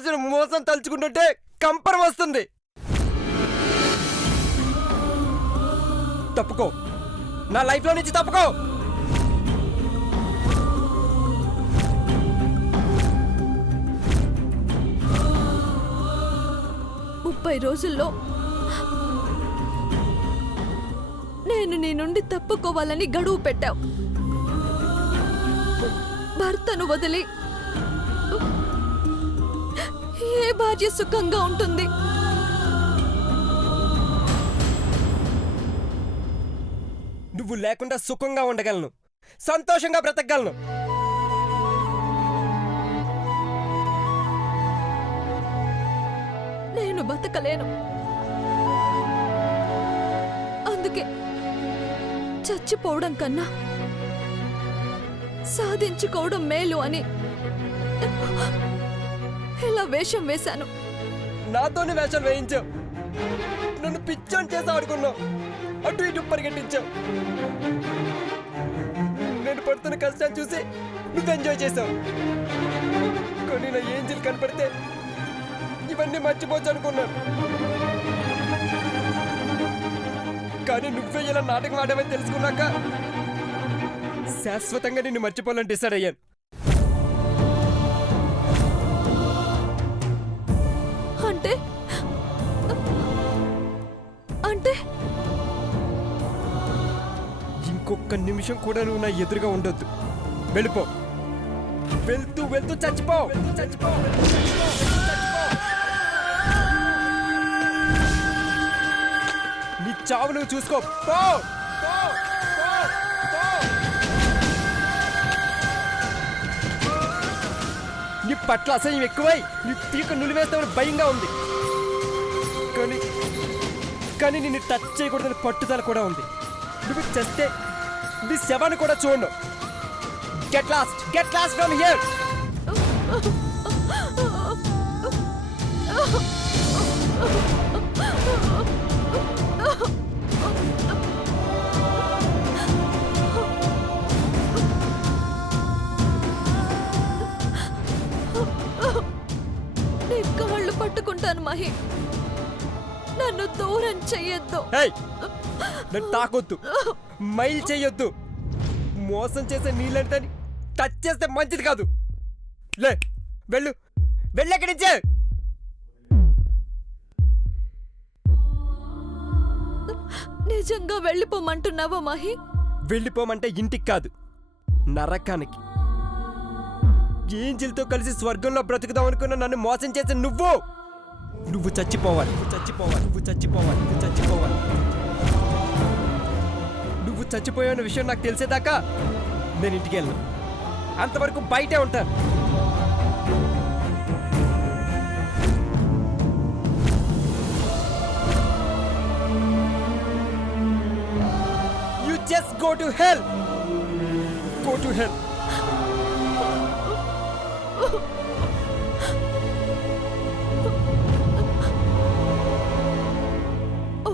చేసిన మోసం తలుచుకుంటుంటే కంపరం వస్తుంది. తప్పుకో, నా లైఫ్లో నుంచి తప్పుకో. 30 రోజుల్లో నేను నీ నుండి తప్పుకోవాలని గడువు పెట్టావు. భర్తను వదిలి ఏ భార్య సుఖంగా ఉంటుంది? నువ్వు లేకుండా సుఖంగా ఉండగలను, సంతోషంగా బ్రతకగలను. నేను బతకలేను. అందుకే చచ్చిపోవడం కన్నా సాధించుకోవడం మేలు అని ఇలా వేషం వేశాను. నాతోనే వేషాలు వేయించావు. నన్ను పిచ్చోని చేసి ఆడుకున్నావు. అటు ఇటు పరిగెట్టించావు. నేను పడుతున్న కష్టాన్ని చూసి నువ్వు ఎంజాయ్ చేసావు. కానీ నా ఏంజిల్ కనపడితే ఇవన్నీ మర్చిపోవచ్చు అనుకున్నాను. కానీ నువ్వే ఇలా నాటకం ఆడావని తెలుసుకున్నాక శాశ్వతంగా నిన్ను మర్చిపోవాలని డిసైడ్ అయ్యాను. అంటే అంటే ఇంకొక నిమిషం కూడా నువ్వు నా ఎదురుగా ఉండొద్దు. వెళ్ళిపో. వెళ్తూ వెళ్తూ చచ్చిపో. చచ్చిపో. నీ చావు నువ్వు చూసుకో. పో. నీ పట్ల అసహ్యం ఎక్కువై నీ పీక నులివేస్తామని భయంగా ఉంది. కానీ నిన్ను టచ్ చేయకూడదని పట్టుదల కూడా ఉంది. నువ్వు చేస్తే నీ శవాన్ని కూడా చూడను. Get lost from here. నీ కాళ్ళు పట్టుకుంటాను మహి. నన్ను దూరం చెయ్యొద్దు. నన్ను తాకొద్దు, మైల్ చెయ్యొద్దు. మోసం చేసే నీళ్ళంటే టచ్ చేస్తే మంచిది కాదు. లే, వెళ్ళు. వెళ్ళెక్కడి నుంచే. నిజంగా వెళ్ళిపోమంటున్నావా మహి? వెళ్ళిపోమంటే ఇంటికి కాదు, నరకానికి. ఏంజిల్తో కలిసి స్వర్గంలో బ్రతుకుదాం అనుకున్న నన్ను మోసం చేసే నువ్వు చచ్చిపోవాలి. నువ్వు చచ్చిపోయావన్న విషయం నాకు తెలిసేదాకా నేను ఇంటికి వెళ్ళను. అంతవరకు బయటే ఉంటాను. You just go to hell. Go to hell.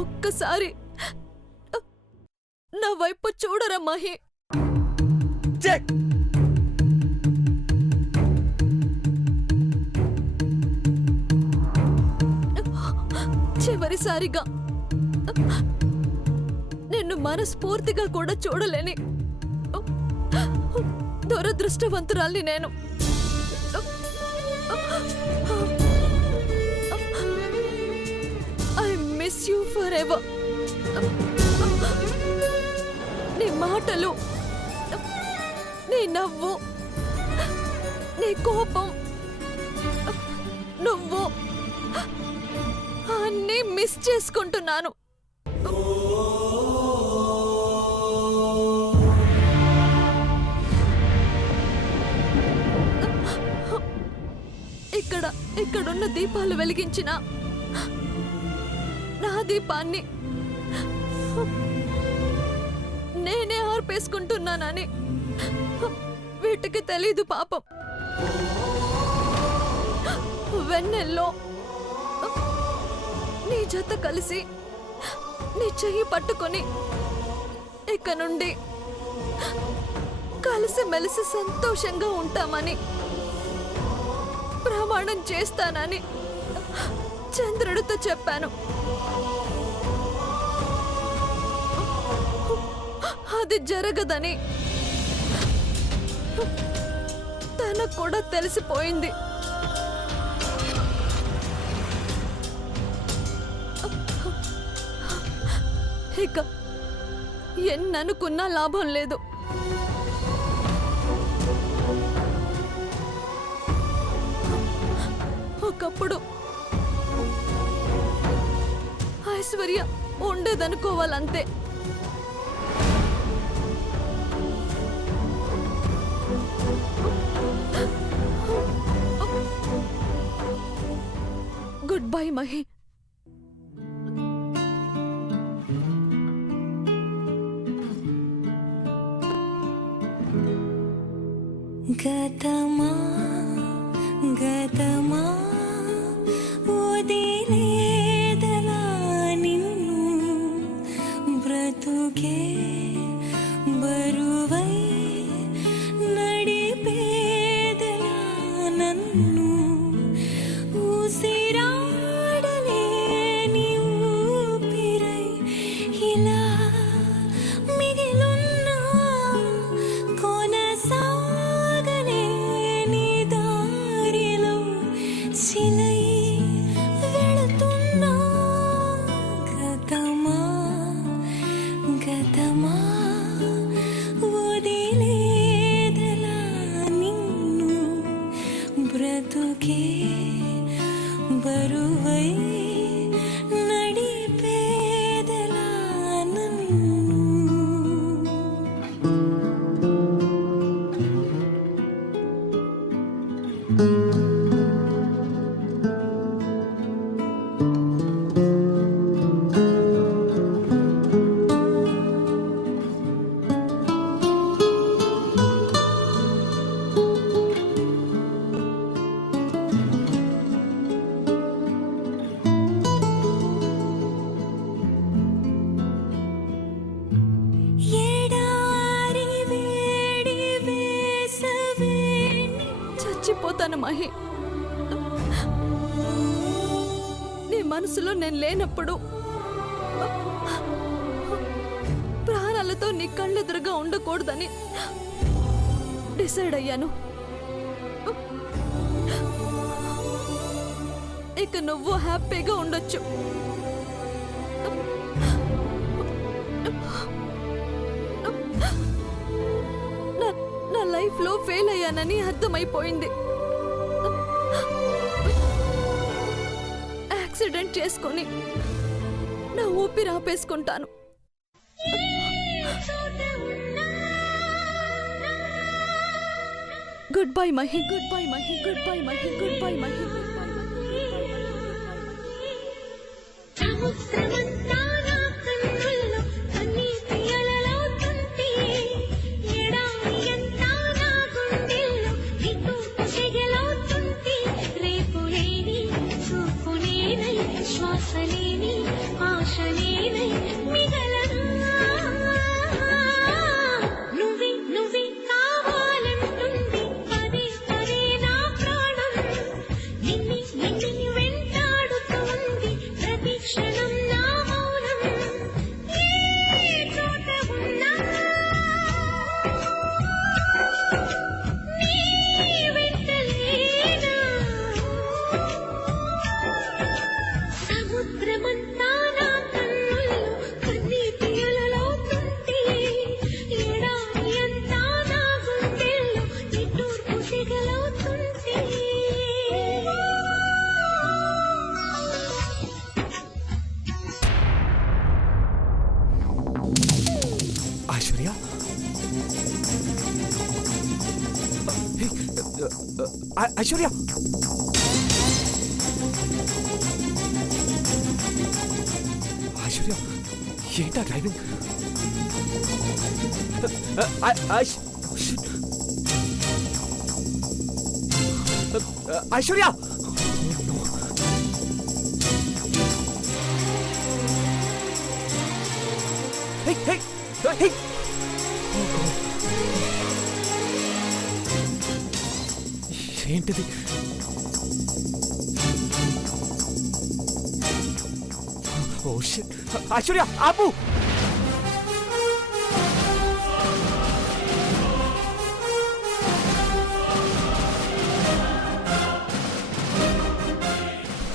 ఒక్కసారి నా వైపు చూడరా మహి. చెక్. చివరిసారిగా నిన్ను మనస్ఫూర్తిగా కూడా చూడలేని దురదృష్టవంతురాల్ని నేను. I miss you for ever. నీ మాటలు, నీ నవ్వు, నీ కోపం, నువ్వు అన్నీ మిస్ చేసుకుంటున్నాను. ఇక్కడున్న దీపాలు వెలిగించిన నా దీపాన్ని నేనే ఆర్పేసుకుంటున్నానని వీటికి తెలీదు పాపం. వెన్నెల్లో నీ జత కలిసి నీ చెయ్యి పట్టుకొని ఇక నుండి కలిసి మెలిసి సంతోషంగా ఉంటామని ప్రమాణం చేస్తానని చంద్రుడితో చెప్పాను. అది జరగదని తనకు కూడా తెలిసిపోయింది. ఇక ఎన్ననుకున్నా లాభం లేదు. ఒకప్పుడు ఐశ్వర్య ఉండేదనుకోవాలంతే. Good bye Mahi. గతమా గతమా వదిలేదలా నిన్ను, బ్రతుకే బరువై నడిపేదలా నన్ను, ఊసిరాడలేని ఊపిరై ఇలా మిగిలున్నా, కొనసాగలేని దారిలో శిలై వెళుతున్నా. గతమా గతమా వదిలేదలా నిన్ను, బ్రతుకే బరువై నడిపేదలా నన్ను. ఎడారి వేడి వేసవేని చచ్చిపోతాను మహి. నీ మనసులో నేను లేనప్పుడు ప్రాణాలతో నీ కళ్ళెదురుగా ఉండకూడదని డిసైడ్ అయ్యాను. ఇక నువ్వు హ్యాపీగా ఉండొచ్చు. నా లైఫ్లో ఫెయిల్ అయ్యానని అర్థమైపోయింది. యాక్సిడెంట్ చేసుకొని నా ఊపిరి ఆపేసుకుంటాను. Good bye Mahi. Good bye Mahi. Good bye Mahi. Good bye Mahi. Good bye Mahi. సముద్రమంతా నా కన్నుల్లో కన్నీటి అలలవుతుంటే, ఎడారి అంతా నా గుండెల్లో నిట్టూర్పు సెగలవుతుంటే, రేపు లేని చూపు నేనై, శ్వాస లేని ఆశ నేనై మిగలనా. నువ్వే నువ్వే కావాలంటుంది పదే పదే నా ప్రాణం, నిన్నే నిన్నే వెంటాడుతోంది ప్రతి క్షణం నా మౌనం. ఏ చోట ఉన్నా నీ వెంట లేనా. సముద్రమంతా నా కన్నుల్లో కన్నీటి అలలవుతుంటే, ఎడారి అంతా నా గుండెల్లో నిట్టూర్పు సెగలవుతుంటే. ఐశ్వర్య, ఐశ్వర్య, ఐశ్వర్య, ఏంటా డ్రైవింగ్? ఐశ్వర్య, ఏంటిది? ఐశ్వర్య ఆపు.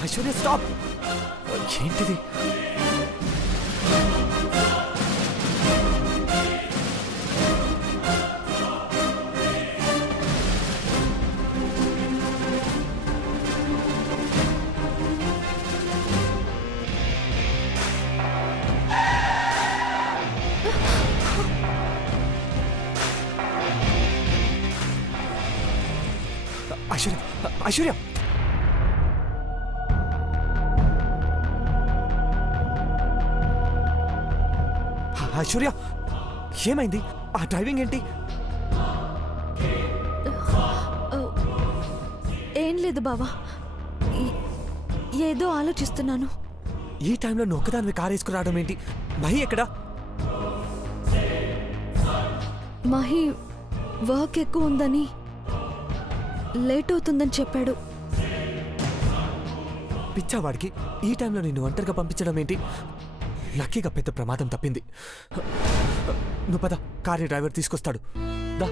ఐశ్వర్య స్టాప్. ఏంటిది? ఐశ్వర్య ఐశ్వర్య ఐశ్వర్య ఏమైంది? ఆ డ్రైవింగ్ ఏంటి? ఏం లేదు బావా, ఏదో ఆలోచిస్తున్నాను. ఈ టైంలో నువ్వు ఒక్కదానివి కారు వేసుకురావడం ఏంటి? మహి ఎక్కడా? మహి వర్క్ ఎక్కువ ఉందని లేట్ అవుతుందని చెప్పాడు. పిచ్చావాడికి ఈ టైంలో నిన్ను ఒంటరిగా పంపించడం ఏంటి? లక్కీగా పెద్ద ప్రమాదం తప్పింది. నువ్వు పద, కారు డ్రైవర్ తీసుకొస్తాడు. దా.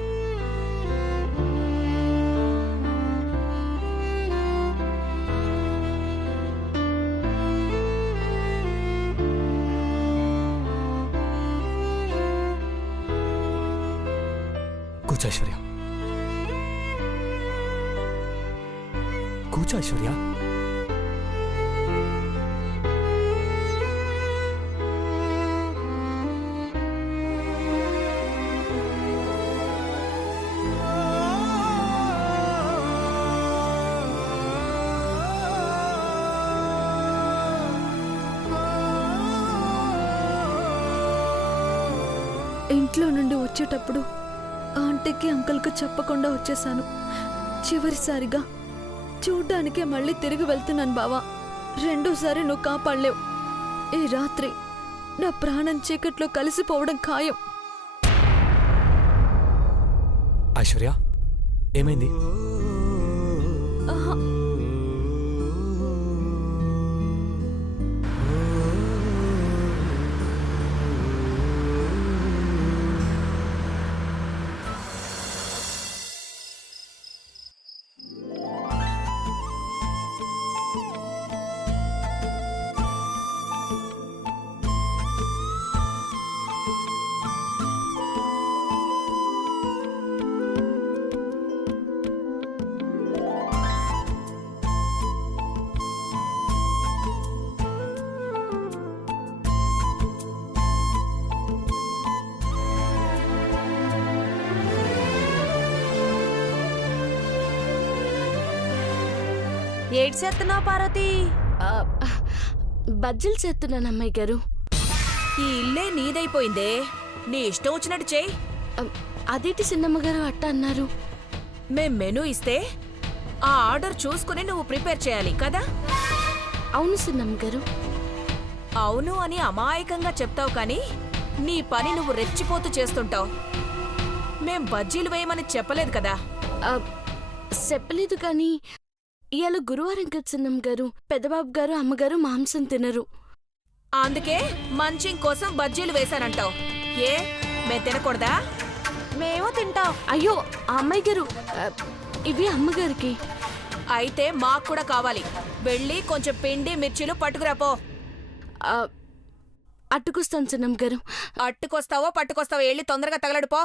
కూర్చో ఐశ్వర్య, కూర్చో ఐశ్వర్య. ఇంట్లో నుండి వచ్చేటప్పుడు ఆంటీకి అంకుల్కి చెప్పకుండా వచ్చేసాను. చివరిసారిగా చూడ్డానికే మళ్ళీ తిరిగి వెళ్తున్నాను బావా. రెండోసారి నువ్వు కాపాడలేవు. ఈ రాత్రి నా ప్రాణం చీకట్లో కలిసిపోవడం ఖాయం. ఐశ్వర్య ఏమైంది? ఆహా, ఏడ్చేస్తున్నావు పార్వతి? బజ్జీలు చేస్తున్నాను అమ్మాయి గారు. ఈ ఇల్లే నీదైపోయిందే, నీ ఇష్టం వచ్చినట్టు చెయ్యి. అదేంటి చిన్నమ్మ గారు అట్ట అన్నారు? మేం మెనూ ఇస్తే ఆ ఆర్డర్ చూసుకుని నువ్వు ప్రిపేర్ చేయాలి కదా? అవును చిన్నమ్మ గారు. అవును అని అమాయకంగా చెప్తావు కానీ నీ పని నువ్వు రెచ్చిపోతూ చేస్తుంటావు. మేం బజ్జీలు వేయమని చెప్పలేదు కదా? చెప్పలేదు కానీ ఇవాళ గురువారం కదా చిన్నమ్మ గారు. పెద్దబాబు గారు అమ్మగారు మాంసం తినరు. అందుకే మంచింగ్ కోసం బజ్జీలు వేశానంటావు. ఏ మేము తినకూడదా? మేము తింటాం. అయ్యో అమ్మాయి గారు, ఇవి అమ్మగారికి. అయితే మాకు కూడా కావాలి. వెళ్ళి కొంచెం పిండి మిర్చీలు పట్టుకురాపో. అట్టుకొస్తాను చిన్నమ్మ గారు. అట్టుకొస్తావో పట్టుకొస్తావో వెళ్ళి తొందరగా తగలడిపో.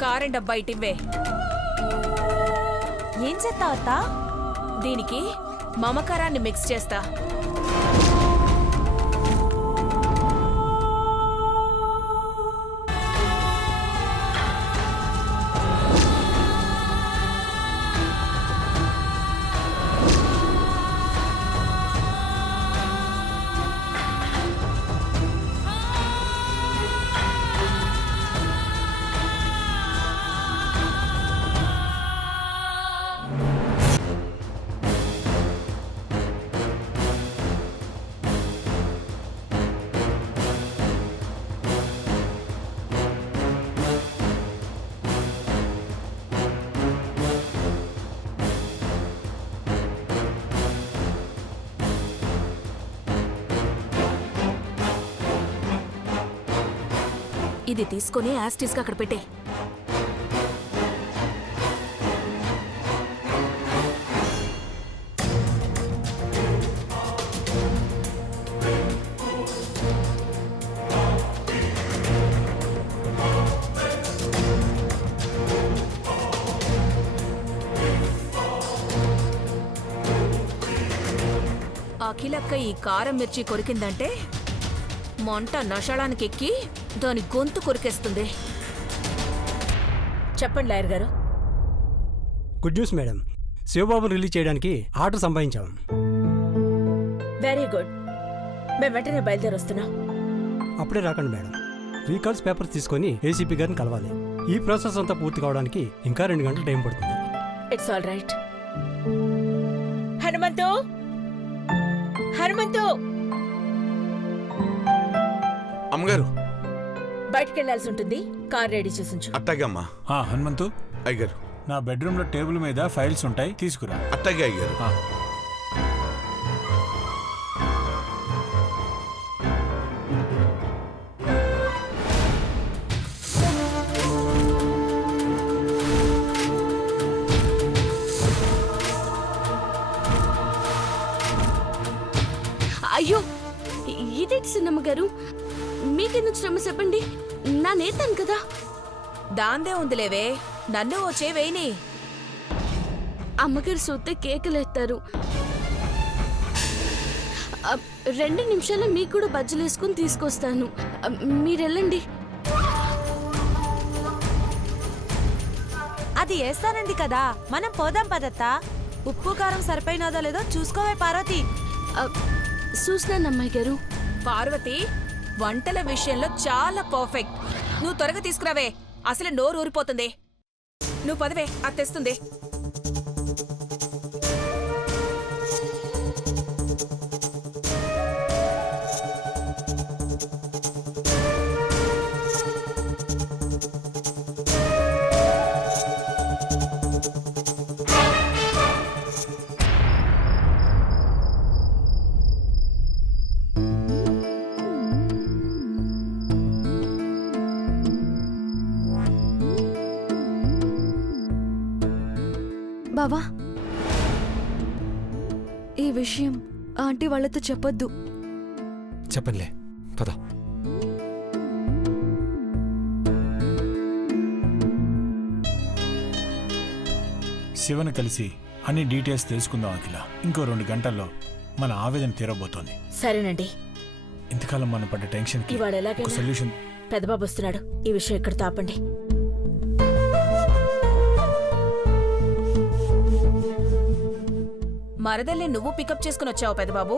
కారం డబ్బా ఇటివ్వే. ఏం చేస్తావత్తా? దీనికి మమకారాన్ని మిక్స్ చేస్తా. ఇది తీసుకొని యాస్టీస్గా అక్కడ పెట్టే. అఖిలక్క ఈ కారం మిర్చి కొరికిందంటే మొంట నషాళానికి ఎక్కి దాని గొంతు కొరికేస్తుంది. చెప్పండి లాయర్ గారు. గుడ్ న్యూస్ మేడం, శివబాబును రిలీజ్ చేయడానికి ఆర్డర్ సంపాదించాం. Very good. మేము వెంటనే బయలుదేరి వస్తున్నాం. అప్పుడే రాకండి మేడం, రీకాల్స్ పేపర్స్ తీసుకొని ఏసీపీ గారిని కలవాలి. ఈ ప్రాసెస్ అంతా పూర్తి కావడానికి ఇంకా 2 గంటలు టైం పడుతుంది. It's all right. Hanumanthu, Hanumanthu, అమ్మగారు బయటికి వెళ్లాల్సి ఉంటుంది. కార్ రెడీ చేసి ఉంచు. అట్టాగే అమ్మా. హనుమంతు, అయ్యగారు నా బెడ్రూమ్ లో టేబుల్ మీద ఫైల్స్ ఉంటాయి, తీసుకురా. అట్టాగే అయ్యగారు. అయ్యో, ఇదేంటి సిన్నమ్మ గారు, మీకెందుకు శ్రమ చెప్పండి, నా నేతాను కదా. దాందే ఉందిలేవే, నన్ను ఓ చేవేయని. అమ్మగారు సొత్తే కేకలేస్తారు. 2 నిమిషాల్లో మీకు కూడా బజ్జీలు వేసుకుని తీసుకొస్తాను. మీరెళ్ళండి. అది వేస్తానంది కదా, మనం పోదాం పదత్తా. ఉప్పు కారం సరిపోయినదో లేదో చూసుకోవే పార్వతి. చూసినాను అమ్మాయి గారు. పార్వతి వంటల విషయంలో చాలా పర్ఫెక్ట్. నువ్వు త్వరగా తీసుకురావే, అసలు నోరు ఊరిపోతుంది. నువ్వు పదవే, అది తెస్తుంది. బావా, ఈ విషయం ఆంటీ వాళ్ళతో చెప్పొద్దు. చెప్పనులే, పద. శివను కలిసి అన్ని డీటెయిల్స్ తెలుసుకుందాం అఖిల. ఇంకో 2 గంటల్లో మన ఆవేదన తీరబోతోంది. సరేనండి. ఇంతకాలం మనం పడ్డ టెన్షన్ కి ఇవాళ ఒక ఎలాగైనా సొల్యూషన్. పెద్దబాబు వస్తున్నాడు, ఈ విషయం ఇక్కడ తాపండి. మరదల్ని నువ్వు పికప్ చేసుకుని వచ్చావు పెద్దబాబు.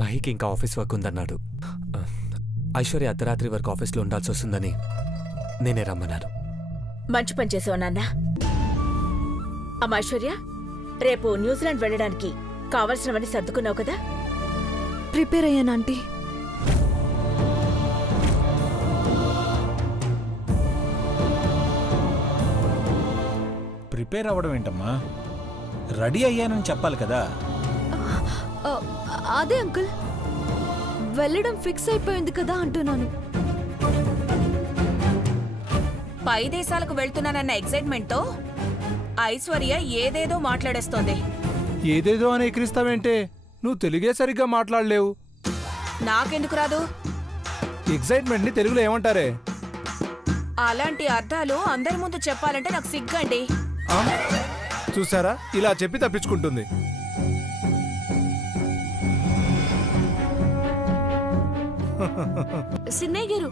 మహికి ఇంకా ఆఫీస్ వర్క్ ఉందన్నాడు. ఐశ్వర్య అర్ధరాత్రి వరకు ఆఫీస్లో ఉండాల్సి వస్తుందని నేనే రమ్మన్నాను. మంచి పని చేసావు నాన్న. అమ్మ ఐశ్వర్య, రేపు న్యూజిలాండ్ వెళ్ళడానికి కావలసినవన్నీ సర్దుకున్నావు కదా? ప్రిపేర్ అయ్యాను ఆంటీ. ప్రిపేర్ అవ్వడం ఏంటమ్మా, రెడీ అయ్యానని చెప్పాలి కదా. అదే అంకుల్, వెళ్ళడం ఫిక్స్ అయిపోయింది కదా అంటున్నాను. పై దేశాలకు వెళ్తున్నానన్న ఎక్సైట్మెంట్ తో ఐశ్వర్య ఏదేదో మాట్లాడేస్తోంది. ఏదేదో అని ఎక్కిరిస్తావేంటే, నువ్వు తెలుగే సరిగ్గా మాట్లాడలేవు. నాకెందుకు రాదు? ఎక్సైట్మెంట్ ని తెలుగులో ఏమంటారే? అలాంటి అర్థాలు అందరి ముందు చెప్పాలంటే నాకు సిగ్గండి. చూసారా, ఇలా చెప్పి తప్పించుకుంటుంది. సిన్నయ్య గారు,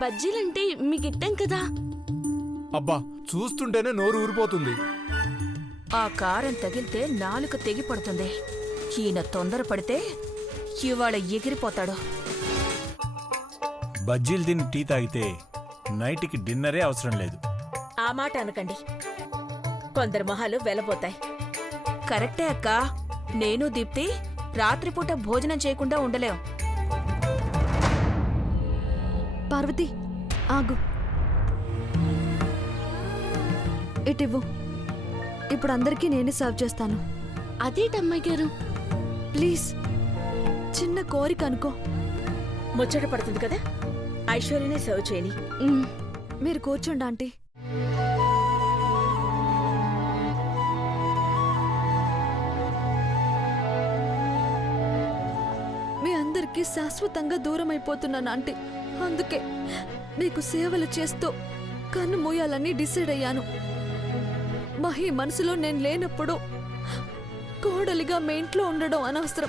బజ్జీలంటే మీకు ఇట్టం కదా. అబ్బా, చూస్తుంటేనే నోరు ఊరిపోతుంది. ఆ కారం తగిలితే నాలుక తెగి పడుతుంది. ఈయన తొందరపడితే ఇవాళ ఎగిరిపోతాడు. బజ్జీలు తిని టీ తాగితే నైట్కి డిన్నరే అవసరం లేదు. ఆ మాట అనకండి, కొందరు మొహాలు వెలబోతాయి. కరెక్టే అక్క, నేను దీప్తి రాత్రిపూట భోజనం చేయకుండా ఉండలేం. పార్వతి, ఆగు. ఇటివ్వు. ఇప్పుడు అందరికీ నేనే సర్వ్ చేస్తాను. అదేటమ్మాయి గారు. ప్లీజ్ చిన్న కోరిక అనుకో. ముచ్చట పడుతుంది కదా, ఐశ్వర్యనే సర్వ్ చేయని. మ్, మీరు కూర్చోండి ఆంటీ. మీ అందరికీ శాశ్వతంగా దూరం అయిపోతున్నాను ఆంటీ. అందుకే మీకు సేవలు చేస్తూ కన్ను మూయాలని డిసైడ్ అయ్యాను. మహి మనసులో నేను లేనప్పుడు కోడలిగా మీ ఇంట్లో ఉండడం అనవసరం.